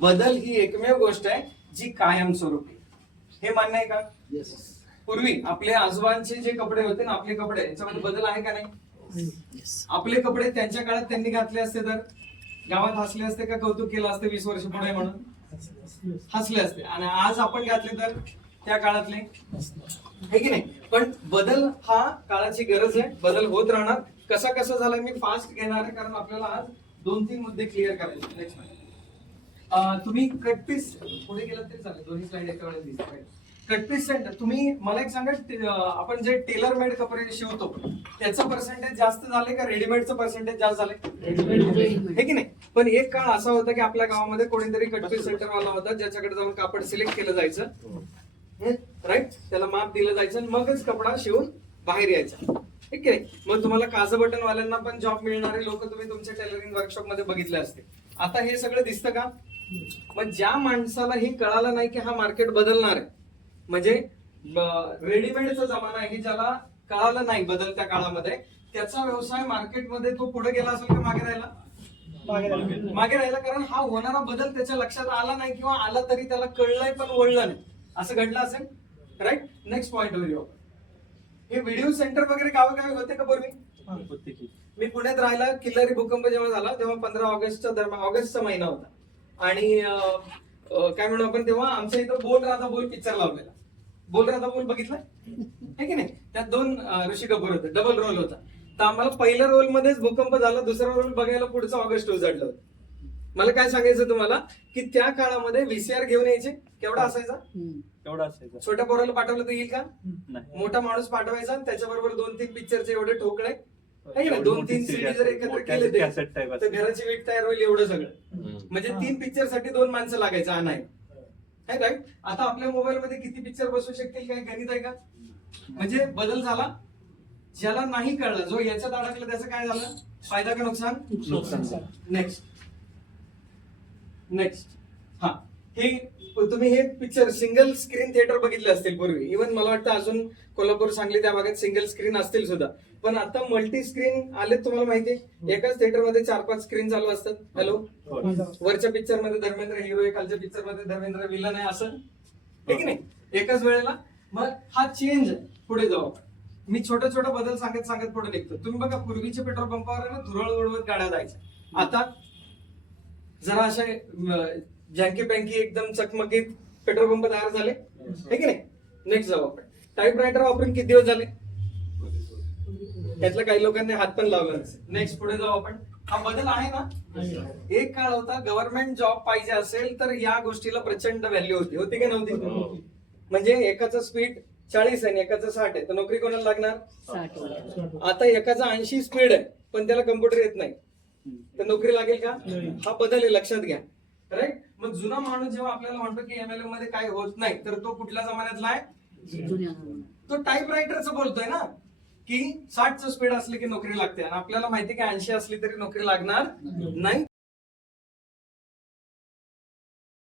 बदल ही एकमेव गोष्ट आहे जी कायमस्वरूपी. हे मान्य आहे का? पूर्वी आपले आजोबांचे जे कपडे होते ना, आपले कपडे, याच्यामध्ये बदल आहे का नाही? आपले कपडे त्यांच्या काळात त्यांनी घातले असते तर गावात हसले असते का कौतुक केलं असते 20 वर्ष पुढे म्हणून हसले असते, आणि आज आपण घातले तर त्या काळातले आहे की नाही. पण बदल हा काळाची गरज आहे, बदल होत राहणार. कसा कसा झाला मी फास्ट घेणार आहे कारण आपल्याला आज 2-3 मुद्दे क्लिअर करायचे. नेक्स्ट तुम्ही कटपीस पुढे गेलात तरी चालेल, दोन्ही स्लाइड एका वेळेला दिसत. कटपीस सेंटर, तुम्ही मला एक सांगा, आपण जे टेलर मेड कपडे शिवतो त्याचं पर्सेंटेज जास्त झाले का रेडीमेडचं पर्सेंटेज जास्त झाले? हे की नाही. पण एक काळ असा होता की आपल्या गावामध्ये कोणीतरी कटपीस सेंटर वाला होता ज्याच्याकडे जाऊन कापड सिलेक्ट केलं जायचं, राईट, त्याला माप दिलं जायचं आणि मगच कपडा शिवून बाहेर यायचा. ठीक आहे. मग तुम्हाला काज बटन वाल्यांना पण जॉब मिळणारे लोक तुम्ही तुमच्या टेलरिंग वर्कशॉप मध्ये बघितले असते. आता हे सगळं दिसतं का? मग ज्या माणसाला हे कळालं नाही की हा मार्केट बदलणार आहे, म्हणजे रेडीमेडचा जमाना आहे की ज्याला कळालं नाही बदलत्या काळामध्ये, त्याचा व्यवसाय मार्केटमध्ये तो पुढे गेला असेल का मागे राहिला? मागे राहिला, कारण हा होणारा बदल त्याच्या लक्षात आला नाही, किंवा आला तरी त्याला कळलंय पण वळलं नाही, असं घडलं असेल. राईट. Next point video. हे व्हिडिओ सेंटर वगैरे गावोगावी होते का पूर्वी? मी पुण्यात राहिला, किल्लारी भूकंप जेव्हा झाला तेव्हा 15 ऑगस्टच्या दरम्यान, ऑगस्टचा महिना होता, आणि काय म्हणू आपण, तेव्हा आमच्या इथं बोल राधा बोल पिक्चर लावलेला. बोल राधा बोल बघितलाय है की नाही? त्यात 2 ऋषी कपूर होते, डबल रोल होता. तर आम्हाला पहिल्या रोल मध्येच भूकंप झाला, दुसरा रोल बघायला पुढचं ऑगस्ट उजाडलं होतं. मला काय सांगायचं तुम्हाला की त्या काळामध्ये व्हीसीआर घेऊन यायचे. केवढा असायचा? छोट्या पोराला पाठवलं तर येईल का? मोठा माणूस पाठवायचा, त्याच्याबरोबर 2-3 पिक्चरचे एवढे ठोकळे, 2-3 सीडी जर एकत्र केले तर घराची वीट तयार होईल एवढं सगळं. म्हणजे 3 पिक्चर साठी 2 माणसं लागायचं आणाय. राईट. आता आपल्या मोबाईल मध्ये किती पिक्चर बसू शकतील, काही गणित आहे का? म्हणजे बदल झाला. ज्याला नाही कळलं, जो याच्यात अडकला, त्याचं काय झालं? फायदा का नुकसान? नेक्स्ट. हा, हे तुम्ही हे पिक्चर सिंगल स्क्रीन थिएटर बघितले असतील पूर्वी. इव्हन मला वाटतं अजून कोल्हापूर, सांगली त्या भागात सिंगल स्क्रीन असतील सुद्धा. पण आता मल्टी स्क्रीन आले, तुम्हाला माहितीये, एकाच थिएटर मध्ये 4-5 स्क्रीन चालू असतात. हॅलो, वरच्या पिक्चर मध्ये धर्मेंद्र हिरो आहे, खालच्या पिक्चर मध्ये धर्मेंद्र विलन आहे, असं आहे की नाही, एकाच वेळेला. मग हा चेंज आहे. पुढे जाऊ. मी छोटा छोटा बदल सांगत पुढे निघतो. तुम्ही बघा, पूर्वीच्या पेट्रोल पंपावर ना धुरळ उडवत गाड्या जायच्या. आता जरा अशा जँकी पँकी एकदम चकमकीत पेट्रोल पंप तयार झाले, है की नाही. नेक्स्ट जाऊ आपण. टाईपरायटर वापरून किती दिवस झाले? त्यातल्या काही लोकांनी हात पण लावला नसेल. नेक्स्ट पुढे जाऊ आपण. हा बदल आहे ना. एक काळ होता, गव्हर्नमेंट जॉब पाहिजे असेल तर या गोष्टीला प्रचंड व्हॅल्यू होती की नव्हती? म्हणजे एकाचं स्पीड 40 आहे, एकाचं 60 आहे, तर नोकरी कोणाला लागणार? आता एकाचा 80 स्पीड आहे पण त्याला कम्प्युटर येत नाही, तर नोकरी लागेल का? हा बदल आहे, लक्षात घ्या. राईट. मग जुना माणूस जेव्हा आपल्याला म्हणतो की एमएलए मध्ये काय होत नाही, तर तो कुठल्या जमान्यातला आहे? तो टाईपरायटरचं बोलतोय ना, की 60चं स्पीड असले की नोकरी लागते, आणि आपल्याला माहिती की 80 असली तरी नोकरी लागणार नाही.